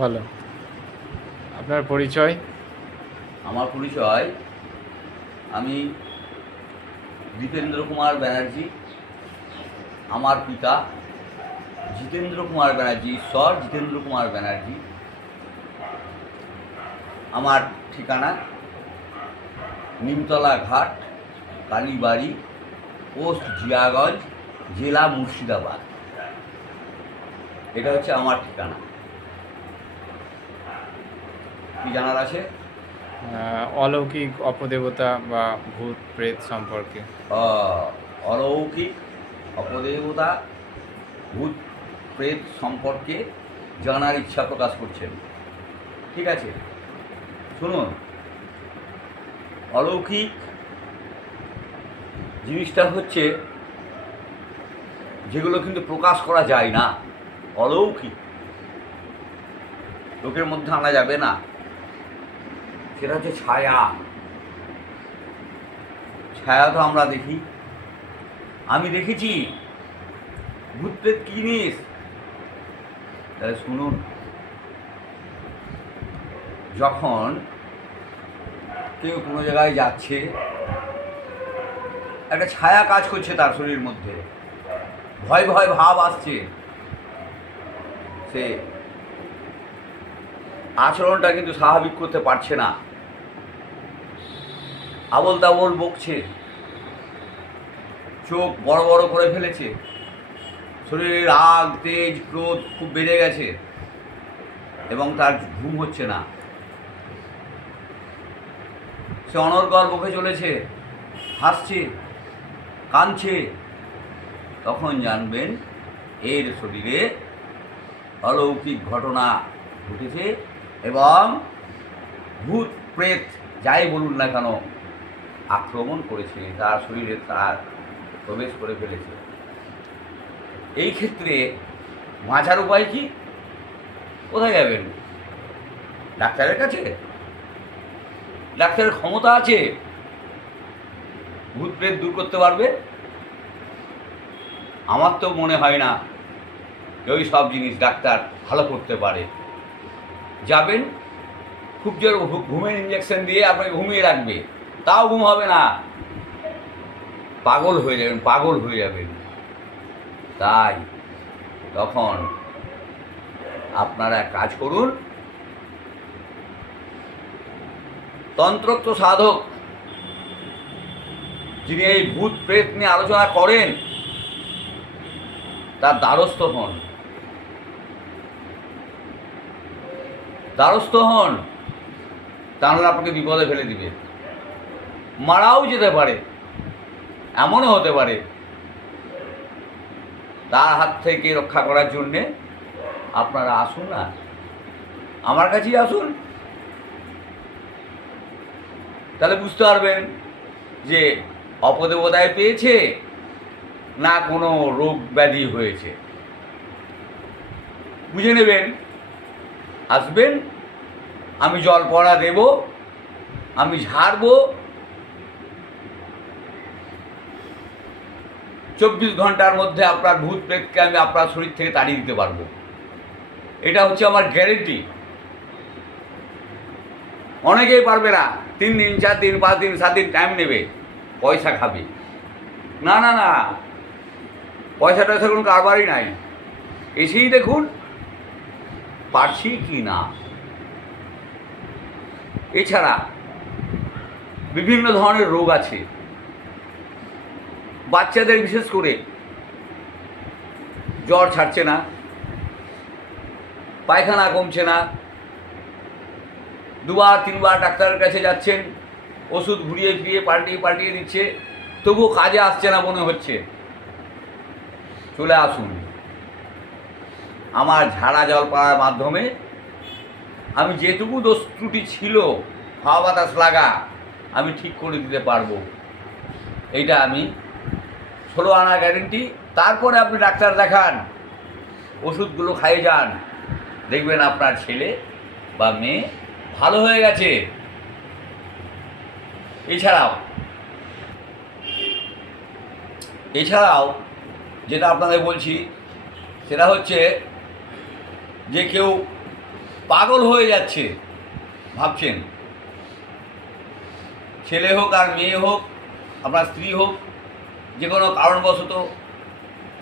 ভালো। আপনার পরিচয়? আমার পরিচয়, আমি দীপেন্দ্র কুমার ব্যানার্জি। আমার পিতা জিতেন্দ্র কুমার ব্যানার্জি, ঈশ্বর জিতেন্দ্র কুমার ব্যানার্জি। আমার ঠিকানা নিমতলা ঘাট, কালীবাড়ি, পোস্ট জিয়াগঞ্জ, জেলা মুর্শিদাবাদ। এটা হচ্ছে আমার ঠিকানা। কি জানার আছে? অলৌকিক অপদেবতা বা ভূত প্রেত সম্পর্কে। অলৌকিক অপদেবতা, ভূত প্রেত সম্পর্কে জানার ইচ্ছা প্রকাশ করছেন। ঠিক আছে, শুনুন। অলৌকিক জিনিসটা হচ্ছে যেগুলো কিন্তু প্রকাশ করা যায় না। অলৌকিক লোকের মধ্যে আনা যাবে না। সেটা হচ্ছে ছায়া। ছায়া তো আমরা দেখি, আমি দেখেছি। ভূত প্রেত কি জিনিস? তাহলে শুনুন। যখন কেউ কোনো জায়গায় যাচ্ছে, একটা ছায়া কাজ করছে তার শরীরের মধ্যে, ভয় ভয় ভাব আসছে, সে আচরণটা কিন্তু স্বাভাবিক করতে পারছে না, আবল তাবল বকছে, চোখ বড় বড় করে ফেলেছে, শরীরে রাগ তেজ ক্রোধ খুব বেড়ে গেছে এবং তার ঘুম হচ্ছে না। সে অনর্গল বকে চলেছে, হাসছে, কাঁদছে। তখন জানবেন এর শরীরে অলৌকিক ঘটনা ঘটেছে এবং ভূত প্রেত যাই বলুন না কেন আক্রমণ করেছে, তার শরীরে তার প্রবেশ করে ফেলেছে। এই ক্ষেত্রে বাঁচার উপায় কি? কোথায় যাবেন? ডাক্তারের কাছে? ডাক্তারের ক্ষমতা আছে ভূত প্রেত দূর করতে পারবে? আমার তো মনে হয় না ওই সব জিনিস ডাক্তার ভালো করতে পারে। যাবেন, খুব জোর ঘুমের ইঞ্জেকশন দিয়ে আপনাকে ঘুমিয়ে রাখবে, তাও ঘুম হবে না, পাগল হয়ে যাবেন, পাগল হয়ে যাবেন। তাই তখন আপনারা এক কাজ করুন, তন্ত্রোক্ত সাধক যিনি এই ভূত প্রেত নিয়ে আলোচনা করেন তার দ্বারস্থ হন, দ্বারস্থ হন। তাহলে আপনাকে বিপদে ফেলে দিবে, মারাও যেতে পারে, এমনও হতে পারে। তার হাত থেকে রক্ষা করার জন্যে আপনারা আসুন না, আমার কাছেই আসুন। তাহলে বুঝতে পারবেন যে অপদেবতায় পেয়েছে না কোনো রোগ ব্যাধি হয়েছে, বুঝে নেবেন। আসবেন, আমি জল পড়া দেব, আমি ঝাড়বো, 24 ঘন্টার মধ্যে আপনার ভূত প্রেতকে আমি আপনার শরীর থেকে তাড়িয়ে দিতে পারবো। এটা হচ্ছে আমার গ্যারেন্টি। অনেকেই পারবে না, 3 দিন 4 দিন 5 দিন 7 দিন টাইম নেবে, পয়সা খাবে। না না না, পয়সা টয়সা কোনো কারবারই নাই। এসেই দেখুন পারছি কি না। এছাড়া বিভিন্ন ধরনের রোগ আছে, বাচ্চাদের বিশেষ করে জ্বর ছাড়ছে না, পায়খানা কমছে না, 2বার 3বার ডাক্তারের কাছে যাচ্ছেন, ওষুধ ঘুরিয়ে ফিরিয়ে পাল্টিয়ে দিচ্ছে, তবুও কাজে আসছে না মনে হচ্ছে। চলে আসুন, আমার ঝাড়া জল পড়ার মাধ্যমে আমি যেটুকু দোষ ত্রুটি ছিল, হাওয়া বাতাস লাগা, আমি ঠিক করে দিতে পারবো। এইটা আমি 16 আনা গ্যারেন্টি। তারপরে আপনি ডাক্তার দেখান, ওষুধগুলো খাইয়ে যান, দেখবেন আপনার ছেলে বা মেয়ে ভালো হয়ে গেছে। এছাড়াও যেটা আপনাদের বলছি সেটা হচ্ছে যে কেউ পাগল হয়ে যাচ্ছে, ভাবছেন ছেলে হোক আর মেয়ে হোক, আপনার স্ত্রী হোক, যে কোনো কারণবশত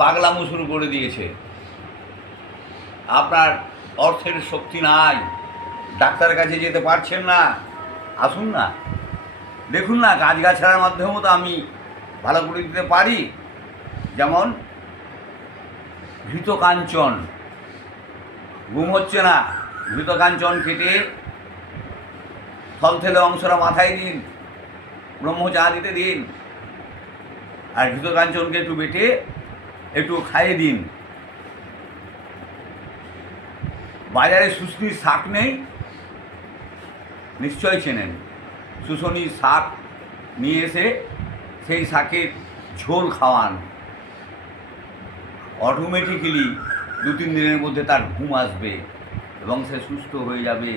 পাগলামো শুরু করে দিয়েছে। আপনার অর্থের শক্তি নাই, ডাক্তারের কাছে যেতে পারছেন না, আসুন না, দেখুন না, গাছগাছড়ার মাধ্যমেও তো আমি ভালো করে দিতে পারি। যেমন ঘৃতকাঞ্চন, ঘুম হচ্ছে না, ঘৃতকাঞ্চন কেটে থলথেলে অংশটা মাথায় দিন, ব্রহ্মচারীতে দিন, আর ঘৃতকাঞ্চনকে একটু বেটে একটু খাইয়ে দিন। বাজারে শুশনির শাক নেই, নিশ্চয় চেনেন। শুশনির শাক নিয়ে এসে সেই শাকের ঝোল খাওয়ান, অটোমেটিক্যালি 2-3 দিনের মধ্যে তার ঘুম আসবে এবং সে সুস্থ হয়ে যাবে।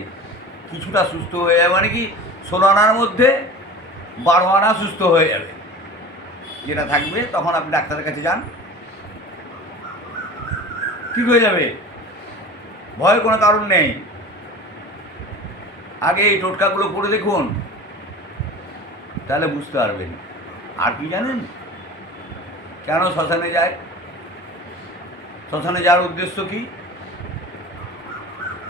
কিছুটা সুস্থ হয়ে যাবে মানে কি, 16 আনার মধ্যে 12 আনা সুস্থ হয়ে যাবে। যেটা থাকবে তখন আপনি ডাক্তারের কাছে যান, ঠিক হয়ে যাবে, ভয়ের কোনো কারণ নেই। আগে এই টোটকাগুলো করে দেখুন, তাহলে বুঝতে পারবেন। আর কি জানেন কেন শ্মশানে যায়? শ্মশানে যাওয়ার উদ্দেশ্য কি?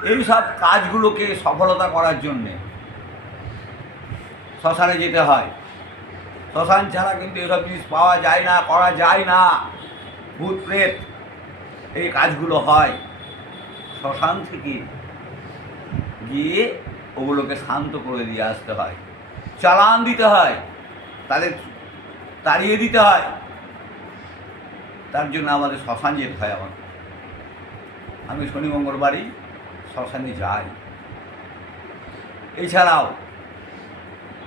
এই সব কাজগুলোকে সফলতা করার জন্যে শ্মশানে যেতে হয়। শ্মশান ছাড়া কিন্তু এসব জিনিস পাওয়া যায় না, করা যায় না। ভূত প্রেত এই কাজগুলো হয় শ্মশান থেকে গিয়ে, ওগুলোকে শান্ত করে দিয়ে আসতে হয়, চালান দিতে হয়, তাদের তাড়িয়ে দিতে হয়। তার জন্য আমাদের শ্মশান যেতে হয়। আমি শনি মঙ্গলবারই শ্মশানে যাই। এছাড়াও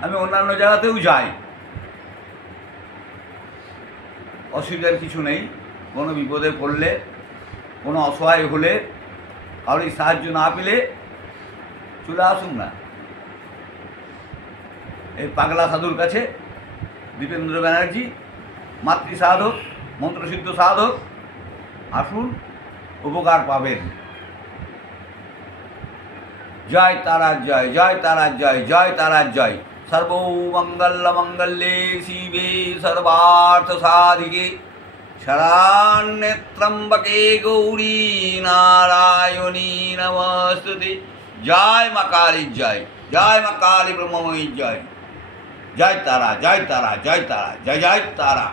আমি অন্যান্য জায়গাতেও যাই, অসুবিধার কিছু নেই। কোনো বিপদে পড়লে, কোনো অসহায় হলে, কারোর সাহায্য না পেলে চলে আসুন না এই পাগলা সাধুর কাছে। দীপেন্দ্র ব্যানার্জি, মাতৃ সাধক, মন্ত্রসিদ্ধ সাধক, আসুন, উপকার পাবেন। জয় তারা জয়, জয় তারা জয়, জয় তারা জয়। সর্বমঙ্গল মঙ্গলে শিবে সর্বার্থ সাধিকে শরণ্যে ত্র্যম্বকে গৌরী নারায়ণী নমস্তুতে। জয় মা কালী জয়, জয় মা কালী ব্রহ্মময়ী জয়। জয় তারা, জয় তারা, জয় তারা, জয় জয় তারা।